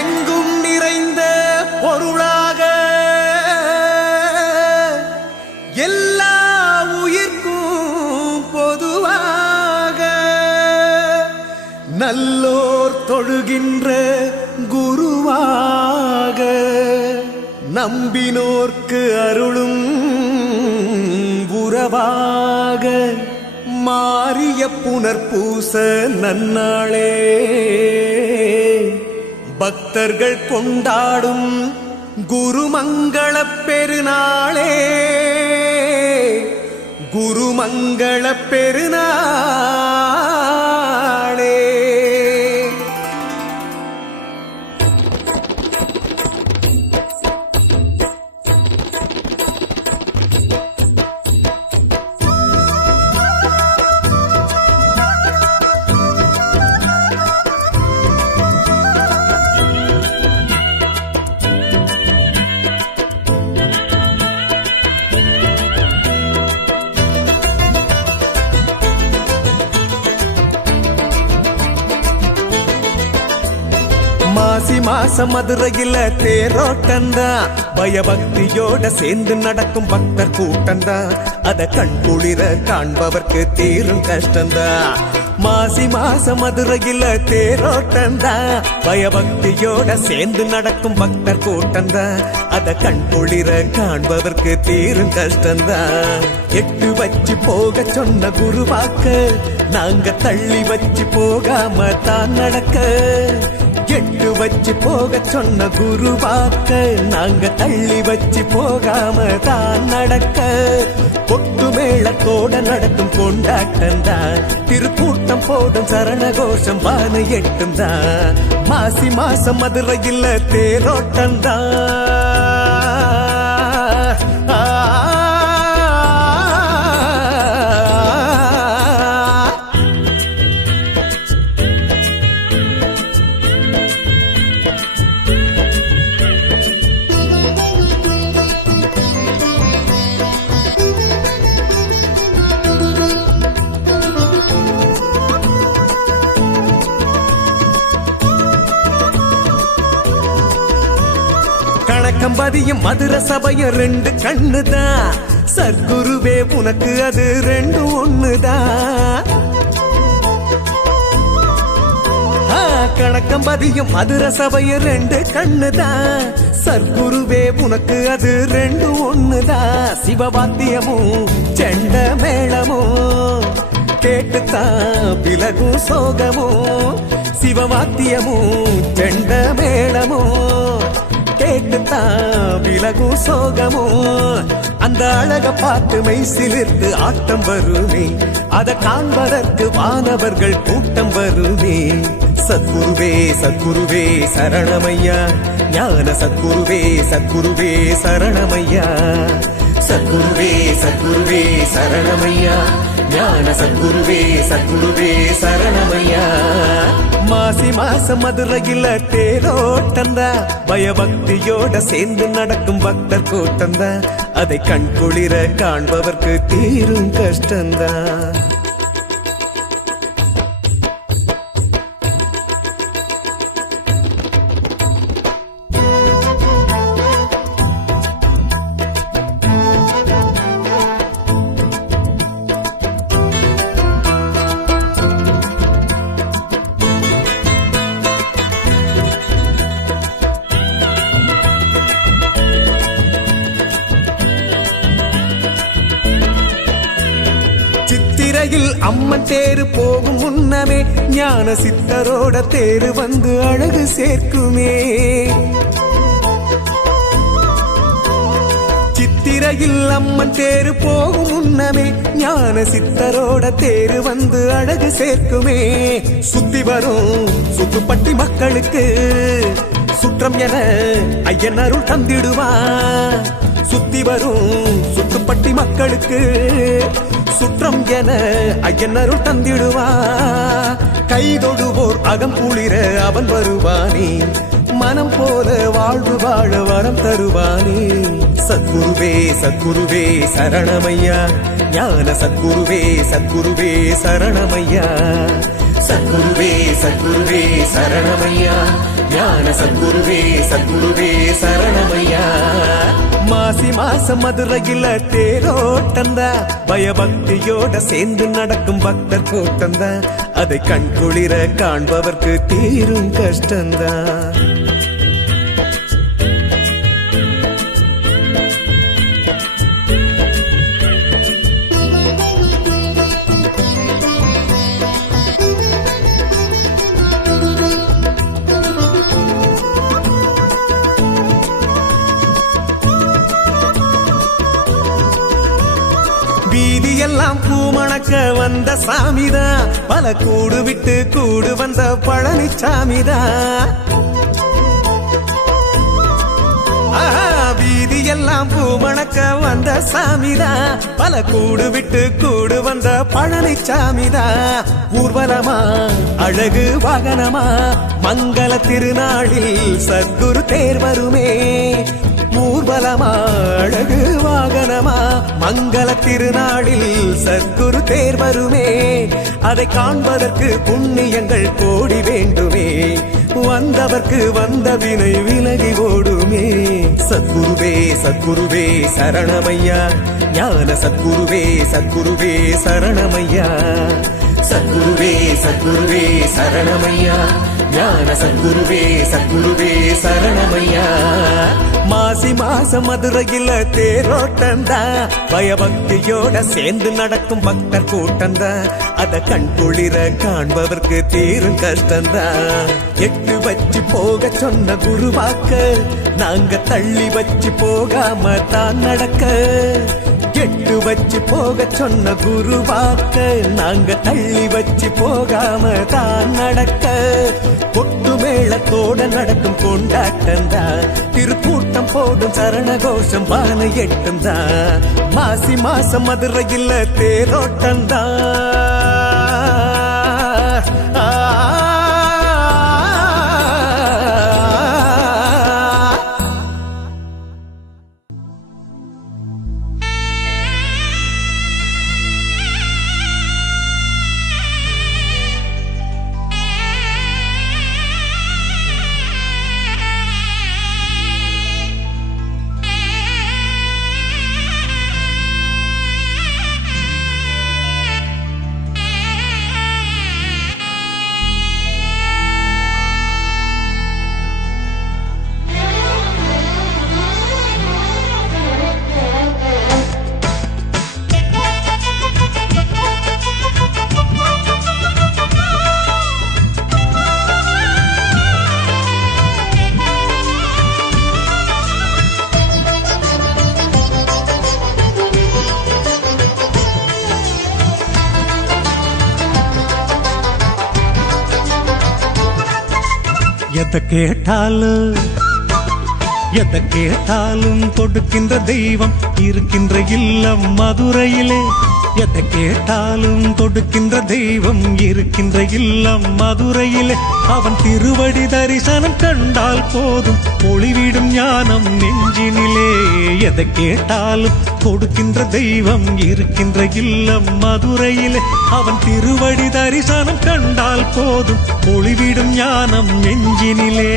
எங்கும் நிறைந்த பொருளாக எல்லா உயிர்க்கும் பொதுவாக நல்லோர் தொழுகின்ற குருவாக நம்பினோர்க்கு அருளும் உறவாக மாறிய புனர்பூச நன்னாளே. பக்தர்கள் கொண்டாடும் குருமங்கள பெருநாளே. குருமங்கள பெருநாள் மதுரையில தேரோட்டந்தான் பயபக்தியோட சேர்ந்து நடக்கும் பக்தர் கூட்டந்தா. அத கண் குளிர காண்பவர்க்கு தீரும் கஷ்டந்தா. மாசி மாசம் மதுரையில தேரோட்டந்தா. பயபக்தியோட சேர்ந்து நடக்கும் பக்தர் கூட்டந்தா. அத கண் குளிர காண்பவர்க்கு தீரும் கஷ்டந்தா. எட்டு வச்சு போக சொன்ன குருவாக்க நாங்க தள்ளி வச்சு போகாம தான் நடக்க. எட்டு வச்சு போக சொன்ன குருவாக்க நாங்க தள்ளி வச்சு போகாம தான் நடக்க. பொட்டு மேளத்தோட நடக்கும் கொண்டாட்டம் தான் திருக்கூட்டம் போடும் சரண கோஷம் வான எட்டும் தான் மாசி மாசம் மதுரையில் தேரோட்டம் தான் கணக்கம்பதியும் மதுர சபையும் ரெண்டு கண்ணுதான் சர்க்குருவே உனக்கு அது ரெண்டு ஒண்ணுதான் கணக்கம்பதியும் மதுர சபையும் ரெண்டு கண்ணுதான் சர்க்குருவே உனக்கு அது ரெண்டு ஒண்ணுதான் சிவவாத்தியமும் செண்ட மேளமும் கேட்டுத்தான் விலகும் சோகமும் சிவவாத்தியமும் செண்ட மேளமும் கேட்டுத்தான் விலகும் சோகமும் அந்த அழக பார்த்து மெய் சிலிர்த்து ஆட்டம் வருமே. அதை காண்பதற்கு வானவர்கள் கூட்டம் வருமே. சத்குருவே சத்குருவே சரணமையா? ஞான சத்குருவே சத்குருவே சரணமையா? சத்குருவே சரணமையா? ஞான சத்குருவே சத்குருவே சரணமையா? மாசி மாசம் மதுரையில தேரோட்டந்தா. பயபக்தியோட சேர்ந்து நடக்கும் பக்தர் கூட்டந்தா. அதை கண் குளிர காண்பவர்க்கு தீரும் கஷ்டந்தான் சித்திரையில் அம்மன் தேரு போகும் முன்னமே ஞான சித்தரோட தேரு வந்து அழகு சேர்க்குமே. சித்திரையில் அம்மன் தேரு போகும் முன்னமே ஞான சித்தரோட தேரு வந்து அழகு சேர்க்குமே. சுத்தி வரும் சுத்துப்பட்டி மக்களுக்கு சுற்றம் என ஐயன் அருள் தந்திடுவான். சுத்தி வரும் சுத்துப்பட்டி மக்களுக்கு சுற்றம் என ஐயனருள் தந்திடுவா. கைதொடுவோர் அகம் குளிர அவன் வருவானே. மனம் போல வாழ்வு வாழ வரம் தருவானே. சத்குருவே சத்குருவே சரணமையா. ஞான சத்குருவே சத்குருவே சரணமையா. சத்குருவே சத்குருவே சரணமையா. ஞான சத்குருவே சத்குருவே சரணமையா. மாசி மாசம் மதுரையில தேரோட்டந்த. பயபக்தியோட சேர்ந்து நடக்கும் பக்தர் கூட்டந்தா. அதை கண்குளிர காண்பவர்க்கு தீரும் கஷ்டந்தான் சாமிதா பல கூடு விட்டு கூடு வந்த பழனிச்சாமிதான் வீதி எல்லாம் பூமணக்க வந்த சாமிதா பல கூடு விட்டு கூடு வந்த பழனிச்சாமிதான் ஊர்வலமா அழகு வாகனமா மங்கள திருநாளில் சத்குரு தேர் வருமே. மங்கள திருநாளில் சத்குரு தேர் வருமே. அதை காண்பதற்கு புண்ணியங்கள் கோடி வேண்டுமே. வந்தவர்க்கு வந்த வினை விலகி ஓடுமே. சத்குருவே சத்குருவே சரணமையா. ஞான சத்குருவே சத்குருவே சரணமையா. சத்குருவே சத்குருவே சரணமையா. ஞான சத்குருவே சத்குருவே சரணமையா. மாசி மாச மதுரையில தேரோட்டந்தா. பயபக்தியோட சேர்ந்து நடக்கும் பக்தர் கூட்டந்தா. அத கண் குளிர காண்பவர்க்கு தீரும் கஷ்டந்தா எட்டு வச்சு போக சொன்ன குருவாக்க நாங்க தள்ளி வச்சு போகாம தான் நடக்க. கெட்டு வச்சு போக சொன்ன குருவாக்க நாங்க தள்ளி வச்சு போகாம தான் நடக்க. பொட்டு மேளத்தோட நடக்கும் கொண்டாட்டம் தான். திருக்கூட்டம் போடும் சரண கோஷம் பானை எட்டும் தான். மாசி மாசம் மதுரையில் தேரோட்டம் தான். எதை கேட்டாலும் எதை கேட்டாலும் கொடுக்கின்ற தெய்வம் இருக்கின்ற இல்லம் மதுரையிலே. எதை கேட்டாலும் கொடுக்கின்ற தெய்வம் இருக்கின்ற இல்லம் மதுரையிலே. அவன் திருவடி தரிசனம் கண்டால் போதும் ஒளிவிடும் ஞானம் நெஞ்சினிலே. எதை கேட்டாலும் கொடுக்கின்ற தெய்வம் இருக்கின்ற இல்லம் மதுரையிலே. அவன் திருவடி தரிசனம் கண்டால் போதும். ஒளிவிடும் ஞானம் நெஞ்சினிலே.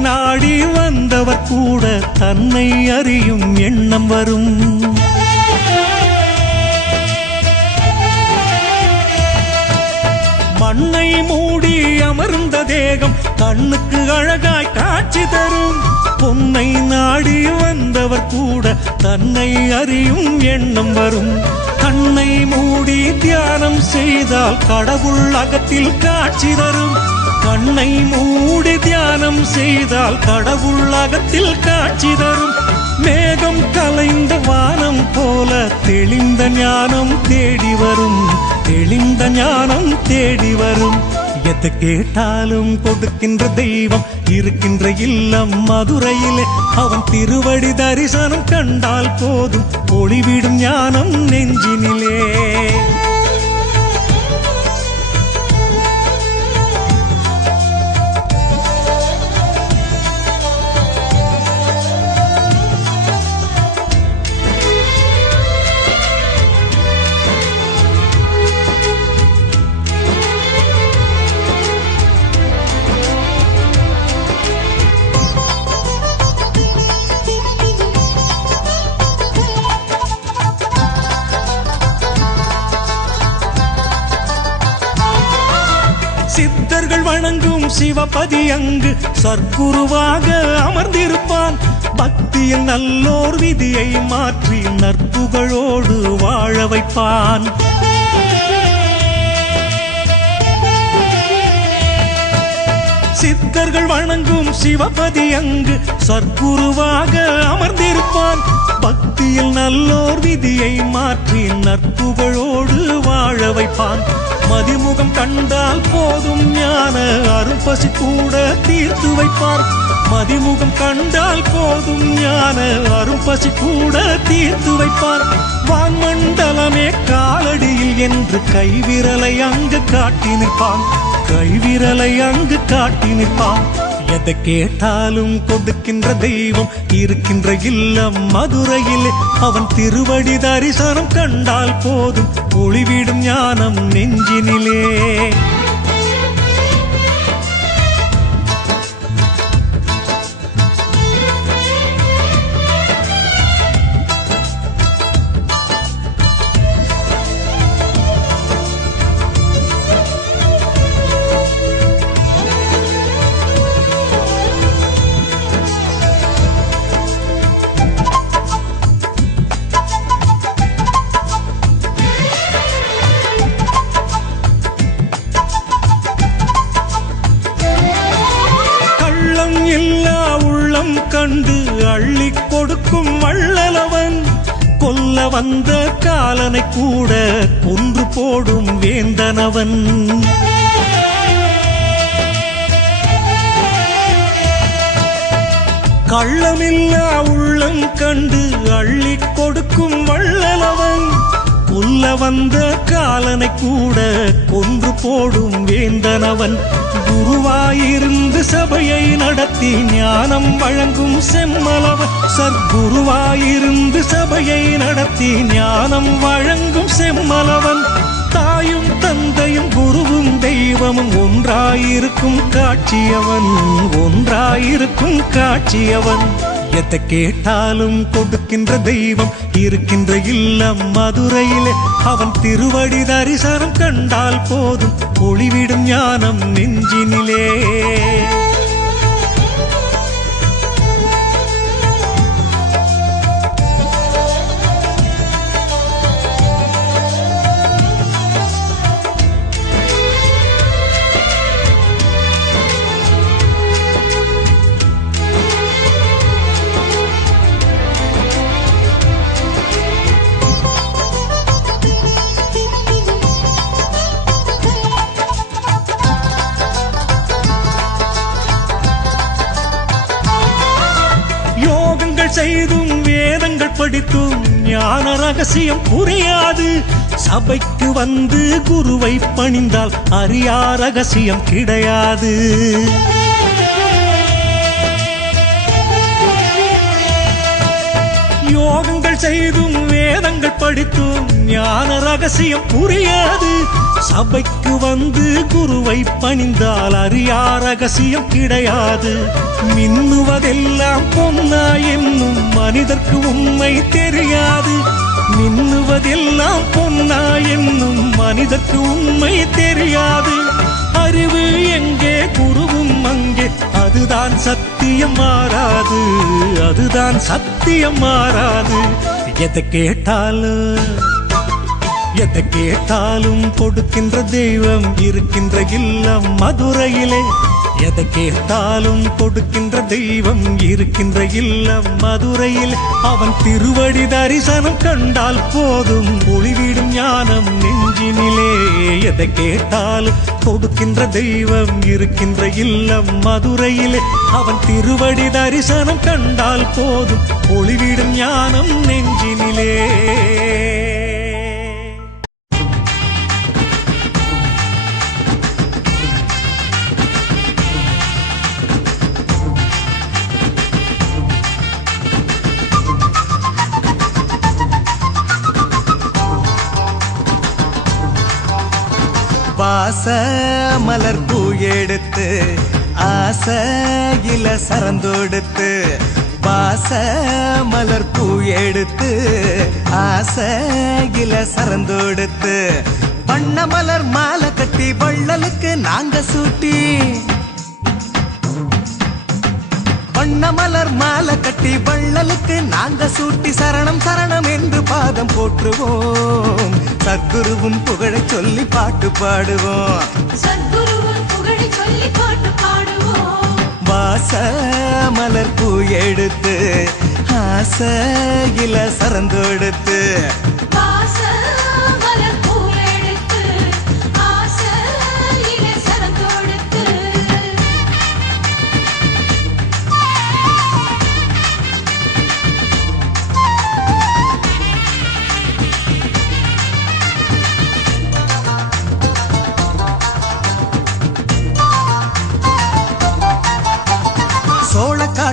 நாடி வந்தவர் கூட தன்னை அறியும் எண்ணம் வரும். மண்ணை மூடி அமர்ந்த தேகம் கண்ணுக்கு அழகாய் காட்சி தரும். பொன்னை நாடி வந்தவர் கூட தன்னை அறியும் எண்ணம் வரும். கண்ணை மூடி தியானம் செய்தால் கடவுள் அகத்தில் காட்சி தரும். கண்ணை மூடி தியானம் செய்தால் கடவுள் அகத்தில் காட்சி தரும். மேகம் கலைந்த வானம் போல தெளிந்த ஞானம் தேடி வரும். தெளிந்த ஞானம் தேடி வரும். எது கேட்டாலும் கொடுக்கின்ற தெய்வம் இருக்கின்ற இல்லம் மதுரையிலே. அவன் திருவடி தரிசனம் கண்டால் போதும். ஒளிவிடும் ஞானம் நெஞ்சினிலே. பக்தர்கள் வணங்கும் சிவபதி அங்கு சர்க்குருவாக அமர்ந்திருப்பான். பக்தியில் நல்லோர் விதியை மாற்றி நற்புகழோடு வாழ வைப்பான். சித்தர்கள் வணங்கும் சிவபதி அங்கு சர்க்குருவாக அமர்ந்திருப்பான். பக்தியில் நல்லோர் விதியை மாற்றி நற்புகழோடு வாழ வைப்பான். மதிமுகம் கண்டால் போதும் ஞான அரும்பசி கூட தீர்த்து வைப்பார். மதிமுகம் கண்டால் போதும் ஞான அரும்பசி கூட தீர்த்து வைப்பார். வான்மண்டலமே காலடியில் என்று கைவிரலை அங்கு காட்டி நிற்பான். கைவிரலை அங்கு காட்டி நிற்பான். எதை கேட்டாலும் கொடுக்கின்ற தெய்வம் இருக்கின்ற இல்லம் மதுரையில். அவன் திருவடி தரிசனம் கண்டால் போதும். ஒளிவிடும் ஞானம் நெஞ்சினிலே. கூட கொன்று போடும் வேந்தனவன். கள்ளமில்லா உள்ளம் கண்டு அள்ளி கொடுக்கும் வள்ளலவன். கொல்ல வந்த காலனை கூட கொன்று போடும் வேந்தனவன். குருவாயிருந்து சபையை நடத்தி ஞானம் வழங்கும் செம்மலவர். சர்க்குருவாயிருந்து சபையை நடத்தி ஞானம் வழங்கும் செம்மலவன். தாயும் தந்தையும் குருவும் தெய்வமும் ஒன்றாயிருக்கும் காட்சியவன். ஒன்றாயிருக்கும் காட்சியவன். எதை கேட்டாலும் கொடுக்கின்ற தெய்வம் இருக்கின்ற இல்லம் மதுரையிலே. அவன் திருவடி தரிசனம் கண்டால் போதும். ஒளிவிடும் ஞானம் நெஞ்சினிலே வந்து குருவை பணிந்தால் அறியா ரகசியம் கிடையாது. யோகங்கள் செய்தும் வேதங்கள் படித்தும் ஞான ரகசியம் புரியாது. சபைக்கு வந்து குருவை பணிந்தால் அறியா ரகசியம் கிடையாது. மின்னுவதெல்லாம் பொன்னா என்னும் மனிதர்க்கு உண்மை தெரியாது. மின்னுவதெல்லாம் பொன்னா என்னும் மனிதர்க்கு உண்மை தெரியாது. அறிவு எங்கே குருவும் அங்கே அதுதான் சத்தியம் மாறாது. அதுதான் சத்தியம் மாறாது. எதை கேட்டாலும் எதை கேட்டாலும் கொடுக்கின்ற தெய்வம் இருக்கின்ற இல்லம் மதுரையிலே. எதை கேட்டாலும் கொடுக்கின்ற தெய்வம் இருக்கின்ற இல்லம் மதுரையில். அவன் திருவடி தரிசனம் கண்டால் போதும். ஒளிவிடும் ஞானம் நெஞ்சினிலே. எதை கேட்டாலும் கொடுக்கின்ற தெய்வம் இருக்கின்ற இல்லம் மதுரையிலே. அவன் திருவடி தரிசனம் கண்டால் போதும். ஒளிவிடும் ஞானம் நெஞ்சினிலே. வாச மலர் பூ எடுத்து ஆசையில சரந்தோடுத்து பாச மலர் பூ எடுத்து ஆசையில சரந்தோடுத்து வண்ண மலர் மாலை கட்டி வள்ளலுக்கு நாங்க சூட்டி. வண்ண மலர் மாலை கட்டி வள்ளலுக்கு நாங்க சூட்டி சரணம் சரணம் என்று பாதம் போற்றுவோம். சத்குருவும் புகழை சொல்லி பாட்டு பாடுவோம். சத்குருவின் புகழை சொல்லி பாட்டு பாடுவோம். வாச மலர் பூ எடுத்து ஆசையில சரந்தொடுத்து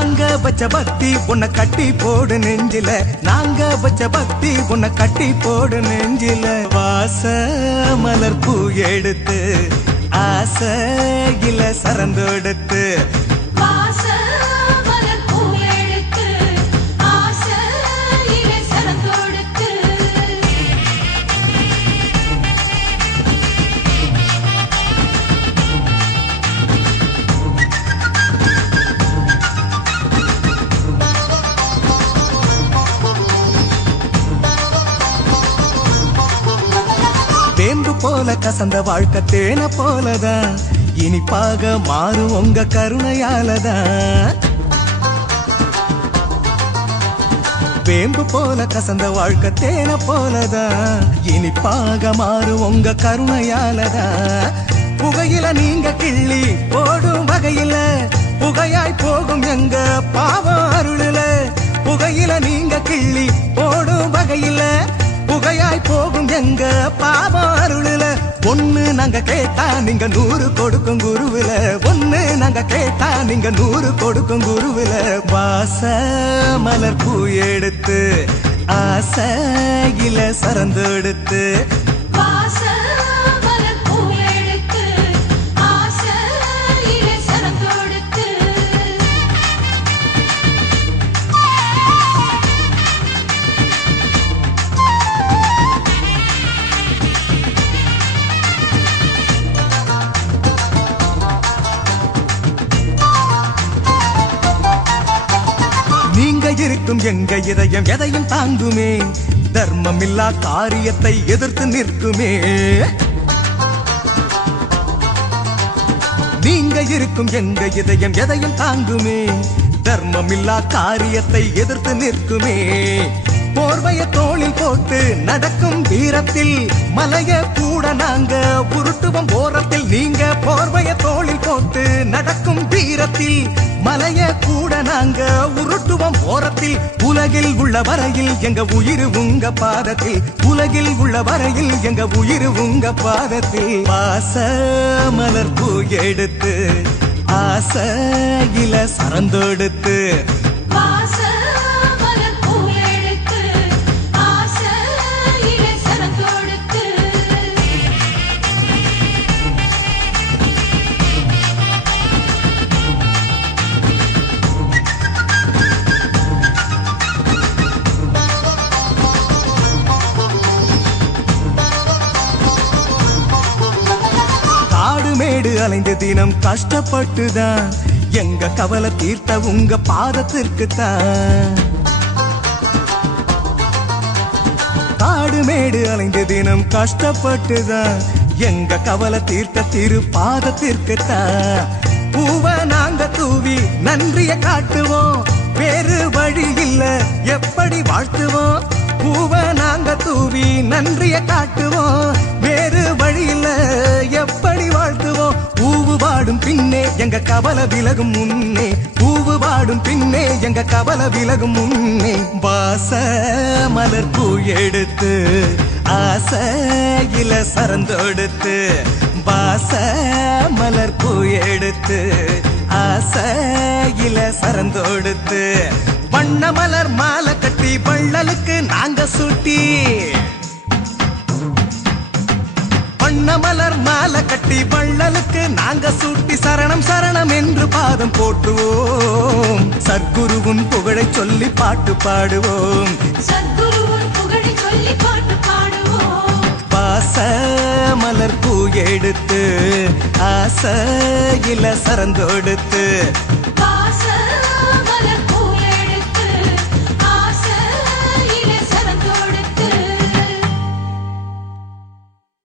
நாங்க வச்ச பக்தி உன்னை கட்டி போடு நெஞ்சில. நாங்க வச்ச பக்தி உன்னை கட்டி போடு நெஞ்சில. வாச மலர் பூ எடுத்து ஆசையில சரந்தொடுத்து போல கசந்த வாழ்க்கை தேன போலதான் இனிப்பாக மாறும் உங்க கருணையாலதான் வேம்பு போல கசந்த வாழ்க்கை தேன போலதான் இனிப்பாக மாறும் உங்க கருணையாலதான் புகையில நீங்க கிள்ளி போடும் வகையில புகையாய் போகும் எங்க பாவம் அருளுல. புகையில நீங்க கிள்ளி போடும் வகையில புகையாய் போகும் எங்க பாவம் ஒன்னு நாங்க கேட்டா நீங்க நூறு கொடுக்கும் குருவில. ஒன்னு நாங்க கேட்டா நீங்க நூறு கொடுக்கும் குருவில. வாச மலர் பூ எடுத்து ஆசையில சரந்தெடுத்து இருக்கும் எங்க இதயம் எதையும் தாங்குமே? தர்மம் இல்லா காரியத்தை எதிர்த்து நிற்குமே? நீங்க இருக்கும் எங்க இதயம் எதையும் தாங்குமே? தர்மம் இல்லா காரியத்தை எதிர்த்து நிற்குமே? போர்வைய தோளில் போட்டு நடக்கும் வீரத்தில் மலைய கூட நாங்க உருட்டுவோம். ஓரத்தில் நீங்க போர்வைய தோளில் போட்டு நடக்கும் வீரத்தில் மலைய கூட நாங்க உருட்டுவோம். ஓரத்தில் உலகில் உள்ள வரையில் எங்க உயிர் உங்க பாதத்தில். உலகில் உள்ள வரையில் எங்க உயிர் உங்க பாதத்தில். பாச மலர் பூ எடுத்து ஆசையில சரந்தொடுத்து அலைந்து தினம் கஷ்டப்பட்டுதான். எங்க கவலை தீர்த்த உங்க பாதத்திற்கு தான் காடு மேடு அலைந்து தினம் கஷ்டப்பட்டுதான். எங்க கவலை தீர்த்த திரு பாதத்திற்கு தான் பூவ நாங்க தூவி நன்றிய காட்டுவோம். வேறு வழி இல்ல எப்படி வாழ்த்துவோம்? பூவ நாங்க தூவி நன்றிய காட்டுவோம். வேறு வழி எப்படி வாழ்த்துவோம்? பூவு பாடும் பின்னே எங்க கவலை விலகும் முன்னே. பூவு பாடும் பின்னே எங்க கவலை விலகும் முன்னே. வாச மலர் பூ எடுத்து ஆசையில சரந்தொடுத்து வாச மலர் பூ எடுத்து ஆசையில சரந்தொடுத்து வண்ண மலர் மாலை கட்டி வள்ளலுக்கு நாங்க சுட்டி. வண்ணமலர் மாலை கட்டி வள்ளலுக்கு நாங்க சூட்டி சரணம் சரணம் என்று பாதம் போற்றுவோம் சத்குருவின் புகழை சொல்லி பாட்டு பாடுவோம். சத்குருவின் புகழை சொல்லி பாட்டு பாடுவோம். பாச மலர் பூ எடுத்து ஆசையில சரந்தொடுத்து